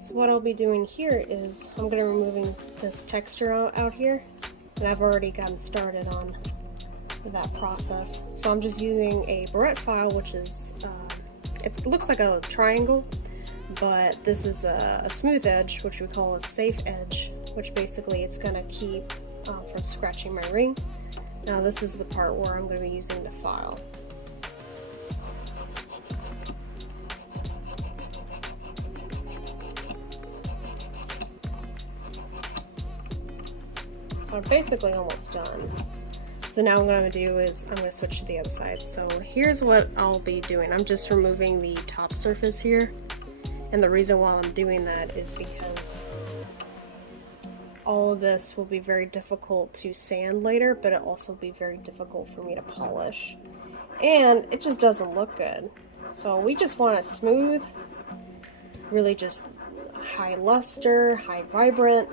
So what I'll be doing here is I'm going to be removing this texture out here, and I've already gotten started on that process. So I'm just using a barrette file, which is, it looks like a triangle, but this is a smooth edge, which we call a safe edge, which basically it's going to keep from scratching my ring. Now this is the part where I'm going to be using the file. So I'm basically almost done. So now what I'm going to do is I'm going to switch to the other side. So here's what I'll be doing. I'm just removing the top surface here. And the reason why I'm doing that is because all of this will be very difficult to sand later, but it'll also be very difficult for me to polish. And it just doesn't look good. So we just want a smooth, really just high luster, high vibrant.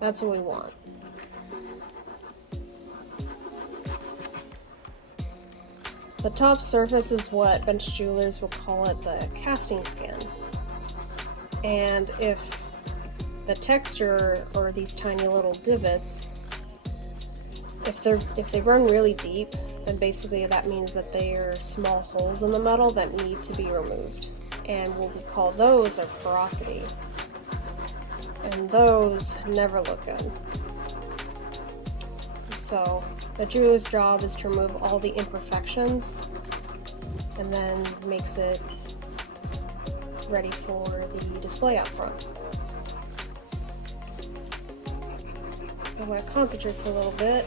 That's what we want. The top surface is what bench jewelers will call it the casting skin. And if the texture or these tiny little divots, if they run really deep, then basically that means that they are small holes in the metal that need to be removed. And what we call those are porosity. And those never look good. So the jeweler's job is to remove all the imperfections and then makes it ready for the display up front. I'm going to concentrate for a little bit.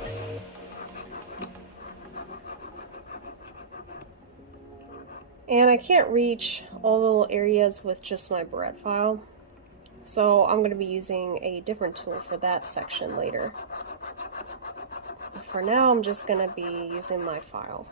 And I can't reach all the little areas with just my barrette file, so I'm going to be using a different tool for that section later. For now, I'm just going to be using my file.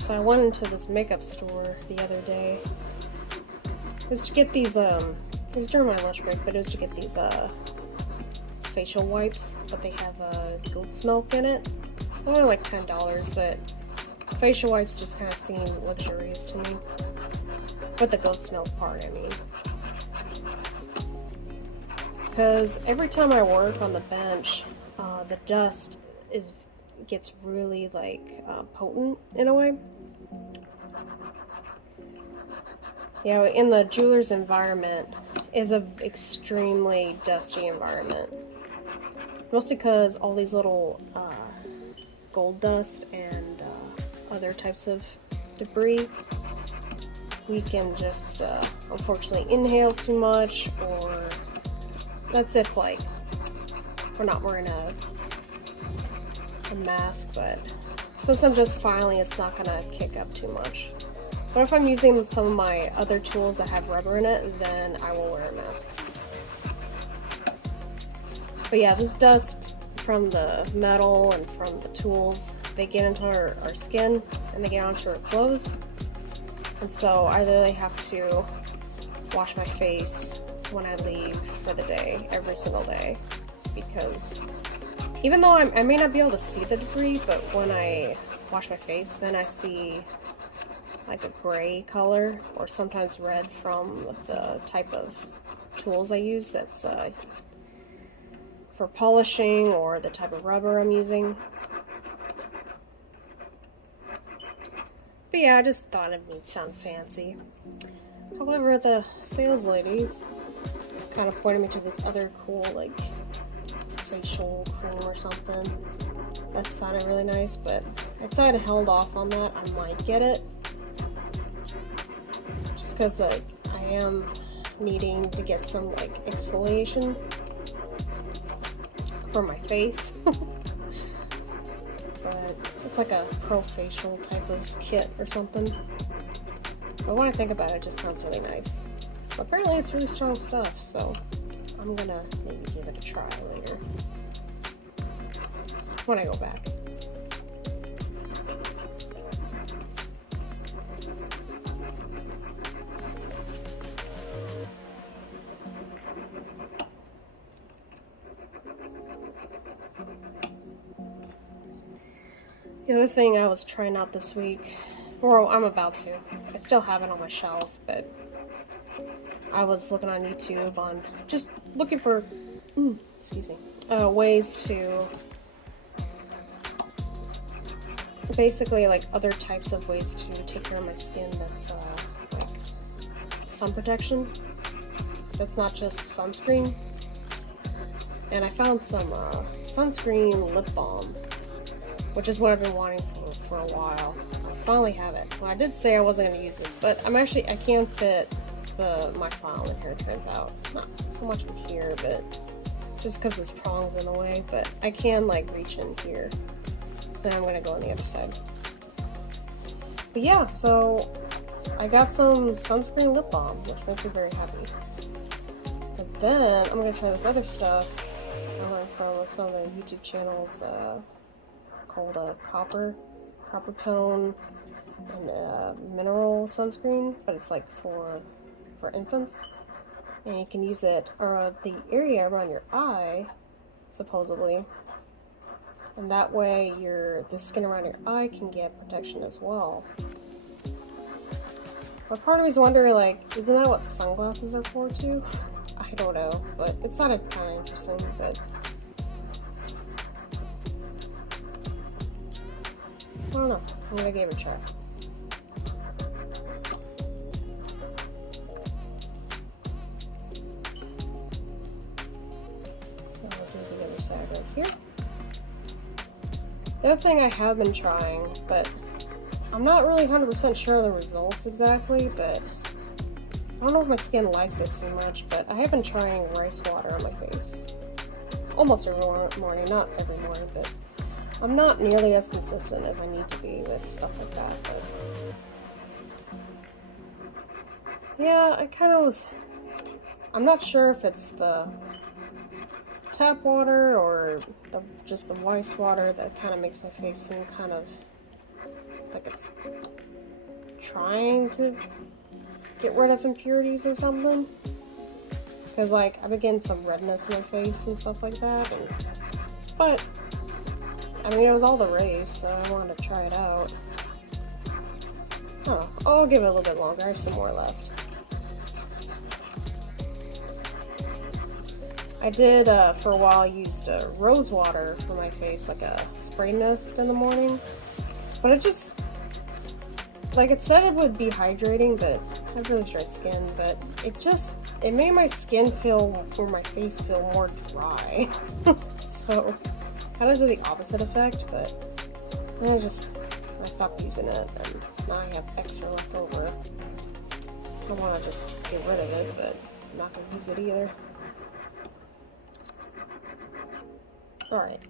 So I went into this makeup store the other day. It was to get these, it was during my lunch break, but it was to get these, facial wipes, but they have, goat's milk in it. Only like $10, but facial wipes just kind of seem luxurious to me. But the goat's milk part, I mean. Because every time I work on the bench, the dust gets really, like, potent in a way. You know, in the jeweler's environment is an extremely dusty environment. Mostly because all these little gold dust and other types of debris, we can just unfortunately inhale too much, or that's if like we're not wearing a mask, but since I'm just filing, it's not gonna kick up too much. But if I'm using some of my other tools that have rubber in it, then I will wear a mask. But yeah, this dust from the metal and from the tools, they get into our skin and they get onto our clothes. And so either they have to wash my face when I leave for the day, every single day, because even though I may not be able to see the debris, but when I wash my face, then I see like a gray color, or sometimes red from the type of tools I use that's for polishing, or the type of rubber I'm using. But yeah, I just thought it would sound fancy. However, the sales ladies kind of pointed me to this other cool, like, facial cream or something that sounded really nice, but I decided to hold off on that. I might get it just because like I am needing to get some like exfoliation for my face. But it's like a pro facial type of kit or something. But when I think about it, it just sounds really nice. But apparently it's really strong stuff, so I'm gonna maybe give it a try later when I go back. The other thing I was trying out this week, or I'm about to, I still have it on my shelf, but I was looking on YouTube on just looking for, excuse me, ways to, basically like other types of ways to take care of my skin that's like sun protection, that's not just sunscreen. And I found some sunscreen lip balm, which is what I've been wanting for a while. So I finally have it. Well, I did say I wasn't going to use this, but I can fit my file in here, it turns out. Not so much in here, but just because this prong's in the way, but I can like reach in here. So now I'm going to go on the other side. But yeah, so I got some sunscreen lip balm, which makes me very happy. But then I'm going to try this other stuff I learned from some of the YouTube channels called Copper Tone and Mineral Sunscreen, but it's like for infants, and you can use it the area around your eye, supposedly, and that way the skin around your eye can get protection as well. But part of me's wondering, like, isn't that what sunglasses are for too? I don't know, but it sounded kind of interesting, but I don't know. I'm gonna give it a try. I'll do the other side right here. The other thing I have been trying, but I'm not really 100% sure of the results exactly, but I don't know if my skin likes it too much, but I have been trying rice water on my face. Almost every morning, not every morning, but I'm not nearly as consistent as I need to be with stuff like that, but yeah, I kind of was, I'm not sure if it's the tap water or just the rice water that kind of makes my face seem kind of like it's trying to get rid of impurities or something, because like I've been getting some redness in my face and stuff like that, but I mean it was all the rave, so I wanted to try it out. Oh, I'll give it a little bit longer. I have some more left. I did for a while used rose water for my face, like a spray mist in the morning, but it just, like, it said it would be hydrating, but I have really dry skin, but it made my skin my face feel more dry. So, kind of do the opposite effect, but then I stopped using it, and now I have extra left over. I want to just get rid of it, but I'm not going to use it either. Alright.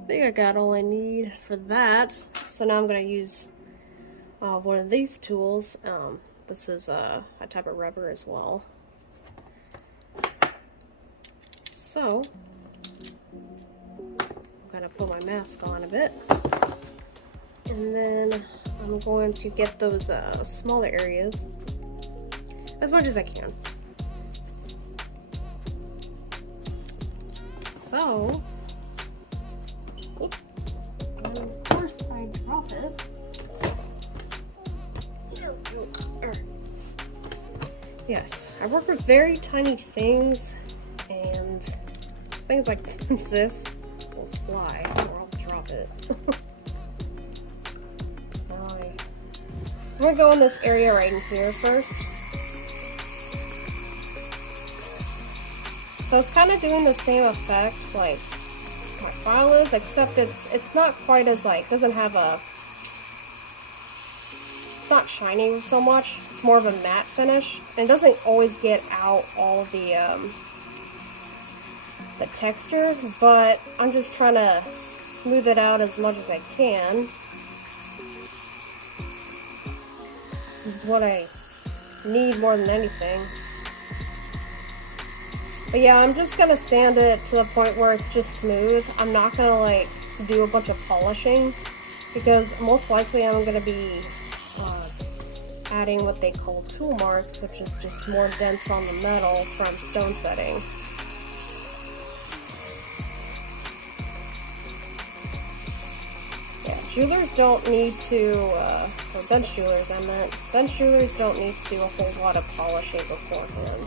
I think I got all I need for that. So now I'm going to use one of these tools. This is a type of rubber as well. So, I'm going to put my mask on a bit. And then I'm going to get those smaller areas as much as I can. So, oops. And of course I drop it. Yes, I work with very tiny things, and things like this will fly, or I'll drop it. Alright. I'm gonna go in this area right in here first. So it's kind of doing the same effect like my file is, except it's not quite as like, doesn't have a, it's not shining so much. It's more of a matte finish, and it doesn't always get out all the texture, but I'm just trying to smooth it out as much as I can. This is what I need more than anything. But yeah, I'm just gonna sand it to the point where it's just smooth. I'm not gonna like do a bunch of polishing, because most likely I'm gonna be adding what they call tool marks, which is just more dense on the metal from stone setting. Yeah, Jewelers don't need to, or bench jewelers I meant, bench jewelers don't need to do a whole lot of polishing beforehand.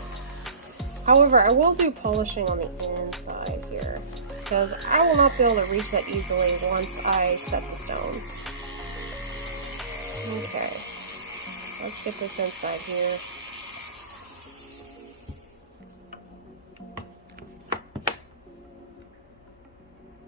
However, I will do polishing on the inside here, because I will not be able to reset easily once I set the stones. Okay, let's get this inside here.